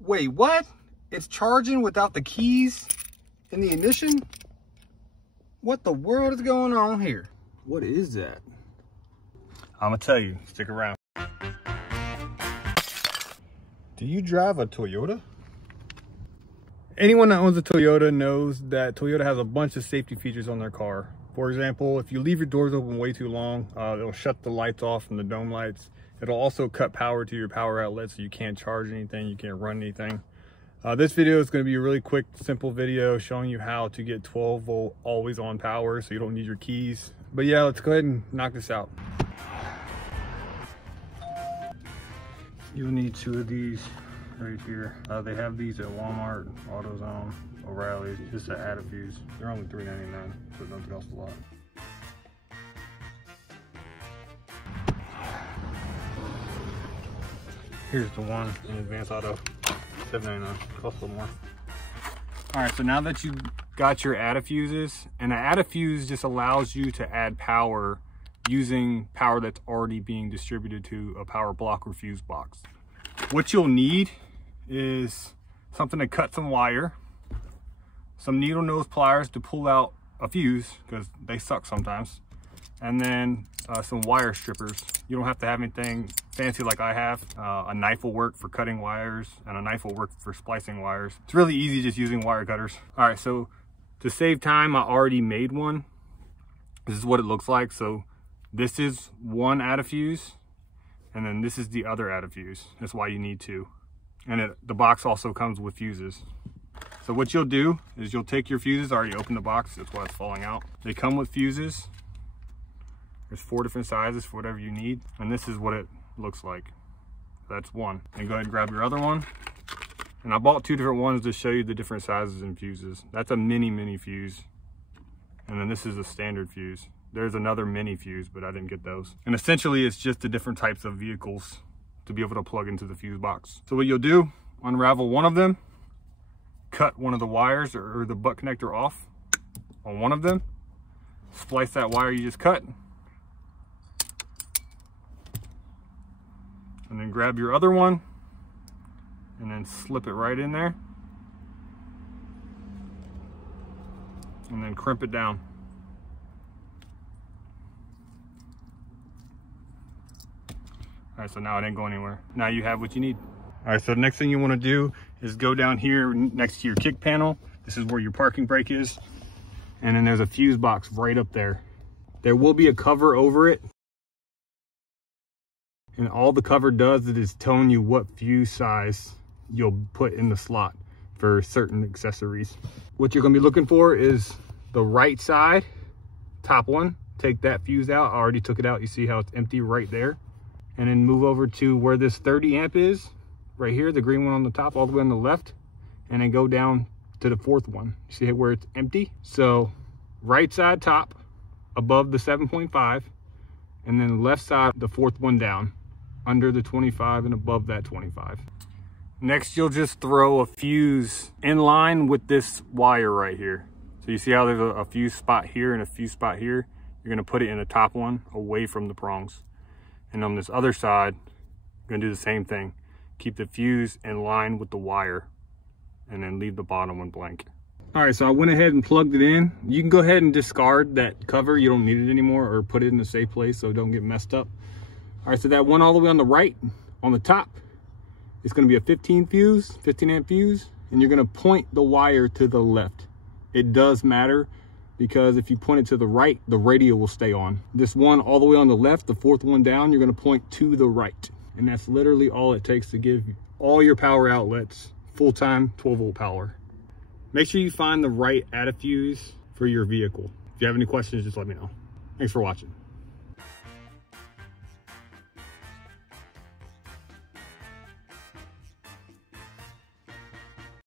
Wait, what? It's charging without the keys in the ignition? What the world is going on here? What is that? I'm gonna tell you, stick around. Do you drive a Toyota? Anyone that owns a Toyota knows that Toyota has a bunch of safety features on their car. For example, if you leave your doors open way too long, it'll shut the lights off from the dome lights. It'll also cut power to your power outlet so you can't charge anything, you can't run anything. This video is going to be a really quick, simple video showing you how to get 12 volt always on power so you don't need your keys. But yeah, let's go ahead and knock this out. You'll need 2 of these right here. They have these at Walmart, AutoZone, O'Reilly's, just to add a fuse. They're only $3.99, so it doesn't cost a lot. Here's the one in Advanced Auto, $7.99, costs a little more. All right, so now that you got your adda-fuses, and an adda-fuse just allows you to add power using power that's already being distributed to a power block or fuse box. What you'll need is something to cut some wire, some needle nose pliers to pull out a fuse because they suck sometimes, and then some wire strippers. You don't have to have anything fancy like I have. A knife will work for cutting wires, and a knife will work for splicing wires. It's really easy just using wire cutters. All right, so to save time, I already made one. This is what it looks like. So this is one adda-fuse, and then this is the other adda-fuse. That's why you need 2. And the box also comes with fuses. So what you'll do is you'll take your fuses. I already opened the box, that's why it's falling out. They come with fuses. There's 4 different sizes for whatever you need. And this is what it looks like. That's one. And go ahead and grab your other one. And I bought 2 different ones to show you the different sizes and fuses. That's a mini fuse. And then this is a standard fuse. There's another mini fuse, but I didn't get those. And essentially it's just the different types of vehicles to be able to plug into the fuse box. So what you'll do, unravel one of them, cut one of the wires or the butt connector off on one of them, splice that wire you just cut, and then grab your other one and then slip it right in there and then crimp it down. All right, so now it ain't going anywhere. Now you have what you need. All right, so the next thing you want to do is go down here next to your kick panel. This is where your parking brake is. And then there's a fuse box right up there. There will be a cover over it. And all the cover does is telling you what fuse size you'll put in the slot for certain accessories. What you're gonna be looking for is the right side, top one. Take that fuse out. I already took it out. You see how it's empty right there. And then move over to where this 30 amp is, right here, the green one on the top, all the way on the left, and then go down to the 4th one. You see where it's empty? So right side top, above the 7.5, and then left side, the 4th one down, under the 25 and above that 25. Next, you'll just throw a fuse in line with this wire right here. So you see how there's a fuse spot here and a fuse spot here? You're gonna put it in the top one, away from the prongs. And on this other side, you're gonna do the same thing. Keep the fuse in line with the wire and then leave the bottom one blank. All right, so I went ahead and plugged it in. You can go ahead and discard that cover. You don't need it anymore, or put it in a safe place so it don't get messed up. All right, so that one all the way on the right, on the top, it's gonna be a 15 amp fuse, and you're gonna point the wire to the left. It does matter, because if you point it to the right, the radio will stay on. This one all the way on the left, the 4th one down, you're gonna point to the right. And that's literally all it takes to give all your power outlets full-time 12 volt power. Make sure you find the right adda-fuse for your vehicle. If you have any questions, just let me know. Thanks for watching.